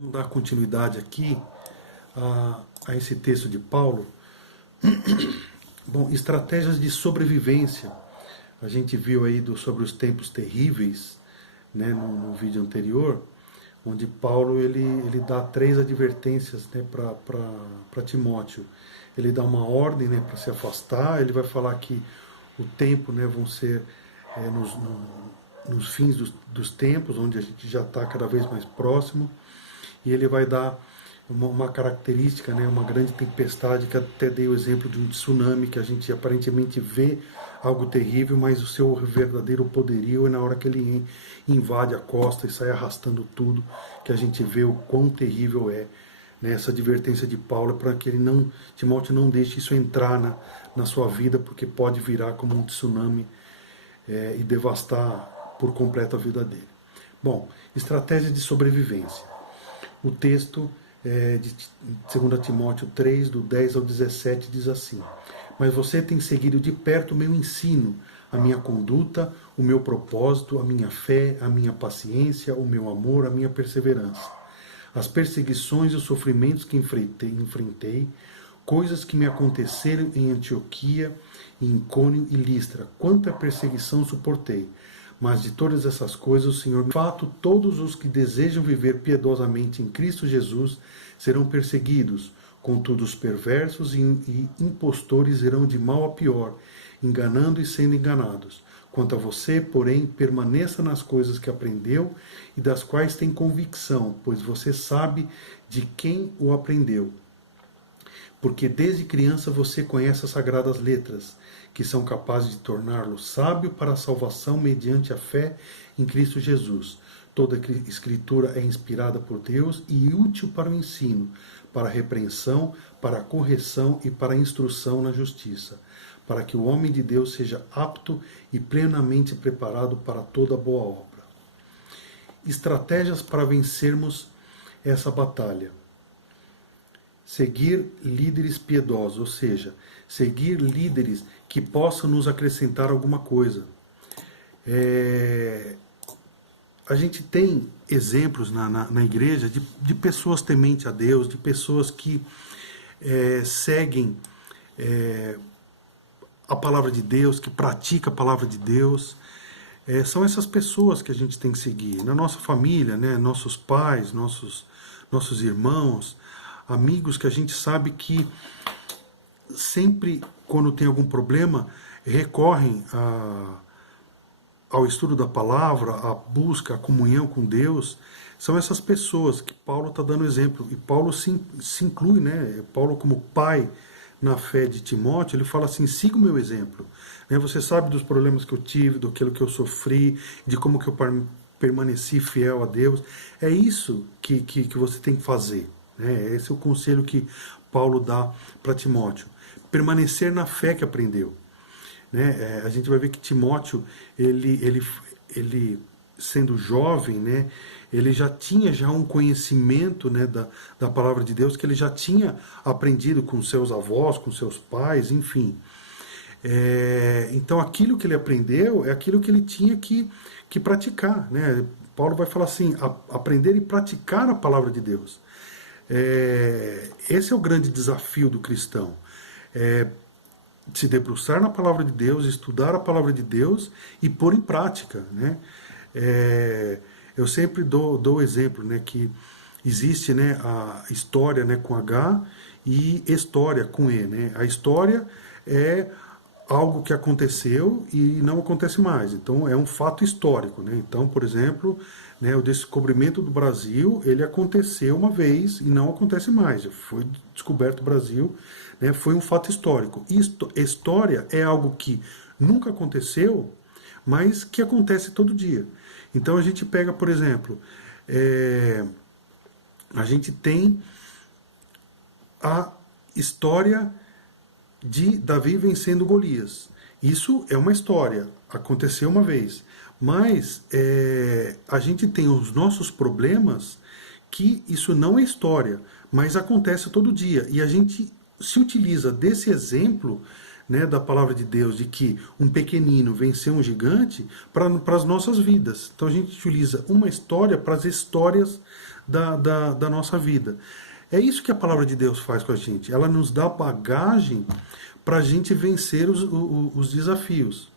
Vamos dar continuidade aqui a esse texto de Paulo. Bom, estratégias de sobrevivência. A gente viu aí sobre os tempos terríveis, né, no vídeo anterior, onde Paulo ele dá 3 advertências, né, para Timóteo. Ele dá uma ordem, né, para se afastar. Ele vai falar que o tempo, né, vão ser nos fins dos tempos, onde a gente já está cada vez mais próximo. E ele vai dar uma característica, né, uma grande tempestade, que até dei o exemplo de um tsunami, que a gente aparentemente vê algo terrível, mas o seu verdadeiro poderio é na hora que ele invade a costa e sai arrastando tudo, que a gente vê o quão terrível é. Né, essa advertência de Paulo é para que Timóteo não deixe isso entrar na sua vida, porque pode virar como um tsunami e devastar por completo a vida dele. Bom, estratégia de sobrevivência. O texto de 2 Timóteo 3, do 10 ao 17, diz assim: Mas você tem seguido de perto o meu ensino, a minha conduta, o meu propósito, a minha fé, a minha paciência, o meu amor, a minha perseverança. As perseguições e os sofrimentos que enfrentei, coisas que me aconteceram em Antioquia, em Icônio e Listra. Quanta perseguição suportei! Mas de todas essas coisas o Senhor, de fato, todos os que desejam viver piedosamente em Cristo Jesus serão perseguidos. Contudo, os perversos e impostores irão de mal a pior, enganando e sendo enganados. Quanto a você, porém, permaneça nas coisas que aprendeu e das quais tem convicção, pois você sabe de quem o aprendeu. Porque desde criança você conhece as sagradas letras, que são capazes de torná-lo sábio para a salvação mediante a fé em Cristo Jesus. Toda escritura é inspirada por Deus e útil para o ensino, para a repreensão, para a correção e para a instrução na justiça, para que o homem de Deus seja apto e plenamente preparado para toda boa obra. Estratégias para vencermos essa batalha. Seguir líderes piedosos, ou seja, seguir líderes que possam nos acrescentar alguma coisa. A gente tem exemplos na igreja de pessoas tementes a Deus, de pessoas que seguem a palavra de Deus, que praticam a palavra de Deus. São essas pessoas que a gente tem que seguir. Na nossa família, né, nossos pais, nossos irmãos, amigos que a gente sabe que sempre quando tem algum problema recorrem ao estudo da palavra, à busca, à comunhão com Deus. São essas pessoas que Paulo está dando exemplo. E Paulo se inclui, né? Paulo como pai na fé de Timóteo, ele fala assim: siga o meu exemplo. Você sabe dos problemas que eu tive, daquilo que eu sofri, de como que eu permaneci fiel a Deus. É isso que você tem que fazer. Esse é o conselho que Paulo dá para Timóteo. Permanecer na fé que aprendeu. A gente vai ver que Timóteo, ele sendo jovem, ele já tinha um conhecimento, da palavra de Deus, que ele já tinha aprendido com seus avós, com seus pais, enfim. Então aquilo que ele aprendeu é aquilo que ele tinha que praticar. Paulo vai falar assim: aprender e praticar a palavra de Deus. Esse é o grande desafio do cristão. Se debruçar na palavra de Deus, estudar a palavra de Deus e pôr em prática. Eu sempre dou o exemplo, que existe, a história, com H e história com E. A história é algo que aconteceu e não acontece mais. Então é um fato histórico. Então, por exemplo, o descobrimento do Brasil, ele aconteceu uma vez e não acontece mais. Já foi descoberto o Brasil, foi um fato histórico. História é algo que nunca aconteceu, mas que acontece todo dia. Então a gente pega, por exemplo, a gente tem a história de Davi vencendo Golias. Isso é uma história, aconteceu uma vez. Mas a gente tem os nossos problemas, que isso não é história, mas acontece todo dia. E a gente se utiliza desse exemplo, da palavra de Deus, de que um pequenino venceu um gigante, para as nossas vidas. Então a gente utiliza uma história para as histórias da nossa vida. É isso que a palavra de Deus faz com a gente. Ela nos dá bagagem para a gente vencer os desafios.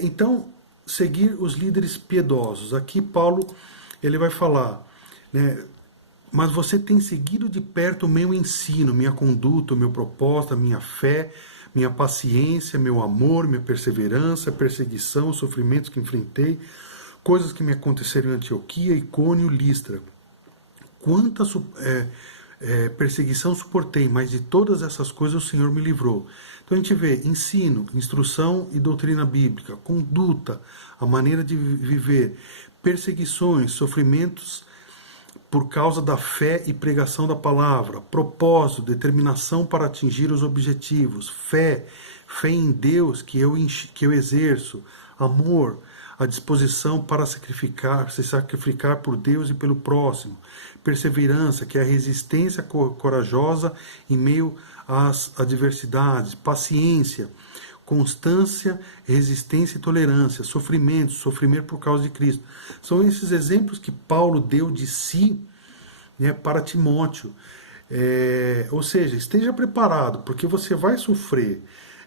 Então, seguir os líderes piedosos. Aqui Paulo ele vai falar, né, mas você tem seguido de perto o meu ensino, minha conduta, o meu propósito, a minha fé, minha paciência, meu amor, minha perseverança, perseguição, os sofrimentos que enfrentei, coisas que me aconteceram em Antioquia, Icônio, Listra. Quanta perseguição suportei, mas de todas essas coisas o Senhor me livrou. Então a gente vê ensino, instrução e doutrina bíblica, conduta, a maneira de viver, perseguições, sofrimentos por causa da fé e pregação da palavra, propósito, determinação para atingir os objetivos, fé em Deus que eu exerço, amor, a disposição para se sacrificar por Deus e pelo próximo, perseverança, que é a resistência corajosa em meio às adversidades, paciência, constância, resistência e tolerância, sofrimento por causa de Cristo. São esses exemplos que Paulo deu de si, né, para Timóteo. Ou seja, esteja preparado, porque você vai sofrer,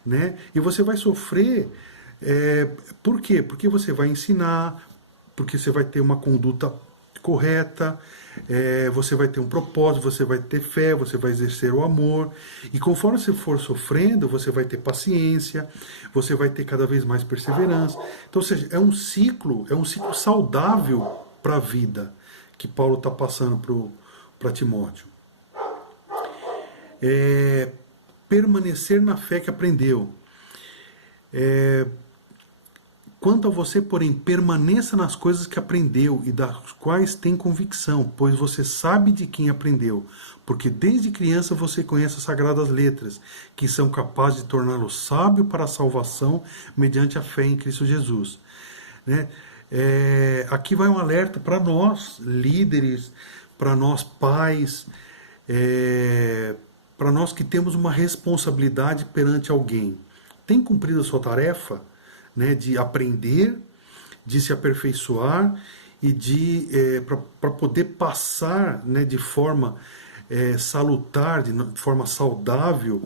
né? E você vai sofrer, por quê? Porque você vai ensinar, porque você vai ter uma conduta correta, você vai ter um propósito, você vai ter fé, você vai exercer o amor, e conforme você for sofrendo, você vai ter paciência, você vai ter cada vez mais perseverança. Então, ou seja, é um ciclo saudável para a vida que Paulo está passando para Timóteo. Permanecer na fé que aprendeu. Quanto a você, porém, permaneça nas coisas que aprendeu e das quais tem convicção, pois você sabe de quem aprendeu, porque desde criança você conhece as sagradas letras, que são capazes de torná-lo sábio para a salvação mediante a fé em Cristo Jesus. Né? Aqui vai um alerta para nós, líderes, para nós pais, para nós que temos uma responsabilidade perante alguém. Tem cumprido a sua tarefa? Né, de aprender, de se aperfeiçoar e para poder passar, né, de forma salutar, de forma saudável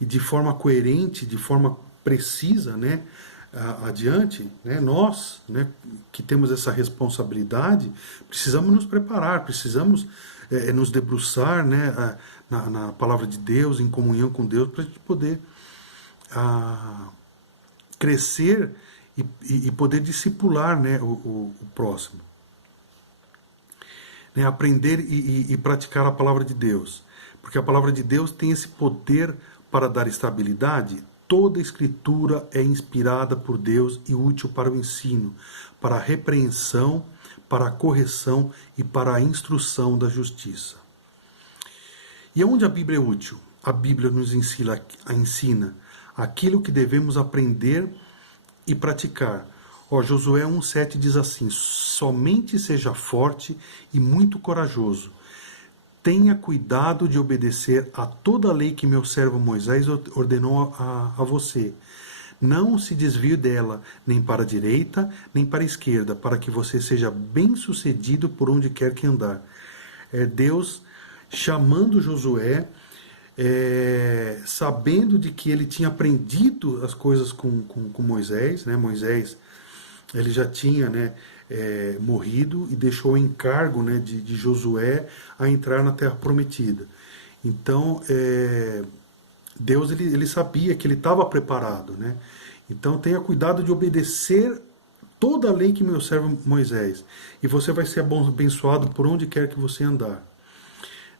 e de forma coerente, de forma precisa, né, adiante, né, nós, né, que temos essa responsabilidade, precisamos nos preparar, precisamos nos debruçar, né, na palavra de Deus, em comunhão com Deus, para a gente poder crescer e poder discipular, né, o próximo. Né, aprender e praticar a palavra de Deus. Porque a palavra de Deus tem esse poder para dar estabilidade. Toda a Escritura é inspirada por Deus e útil para o ensino, para a repreensão, para a correção e para a instrução da justiça. E onde a Bíblia é útil? A Bíblia nos ensina aquilo que devemos aprender e praticar. Josué 1,7 diz assim: somente seja forte e muito corajoso. Tenha cuidado de obedecer a toda a lei que meu servo Moisés ordenou a você. Não se desvie dela, nem para a direita, nem para a esquerda, para que você seja bem-sucedido por onde quer que andar. Deus chamando Josué, sabendo de que ele tinha aprendido as coisas com Moisés, né? Moisés ele já tinha, né, morrido e deixou o encargo, né, de Josué a entrar na Terra Prometida. Então Deus ele sabia que ele estava preparado, né? Então tenha cuidado de obedecer toda a lei que meu servo Moisés, e você vai ser abençoado por onde quer que você andar,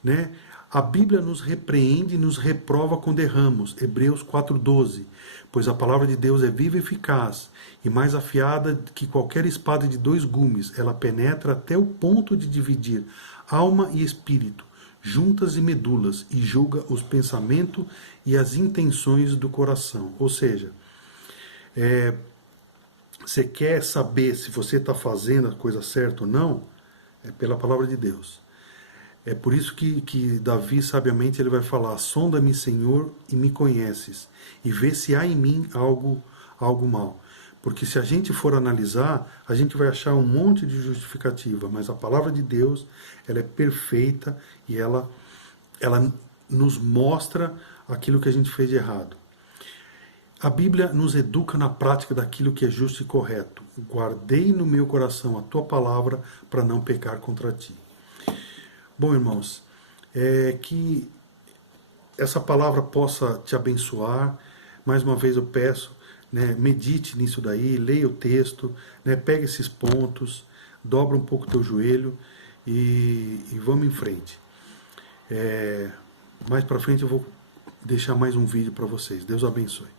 né? A Bíblia nos repreende e nos reprova quando erramos, Hebreus 4,12, pois a palavra de Deus é viva e eficaz, e mais afiada que qualquer espada de 2 gumes, ela penetra até o ponto de dividir alma e espírito, juntas e medulas, e julga os pensamentos e as intenções do coração. Ou seja, você quer saber se você está fazendo a coisa certa ou não? É pela palavra de Deus. É por isso que Davi, sabiamente, ele vai falar: sonda-me, Senhor, e me conheces, e vê se há em mim algo mal. Porque se a gente for analisar, a gente vai achar um monte de justificativa, mas a palavra de Deus, ela é perfeita e ela nos mostra aquilo que a gente fez de errado. A Bíblia nos educa na prática daquilo que é justo e correto. Guardei no meu coração a tua palavra para não pecar contra ti. Bom, irmãos, que essa palavra possa te abençoar. Mais uma vez eu peço, né, medite nisso daí, leia o texto, né, pega esses pontos, dobra um pouco o teu joelho e vamos em frente. Mais para frente eu vou deixar mais um vídeo para vocês. Deus abençoe.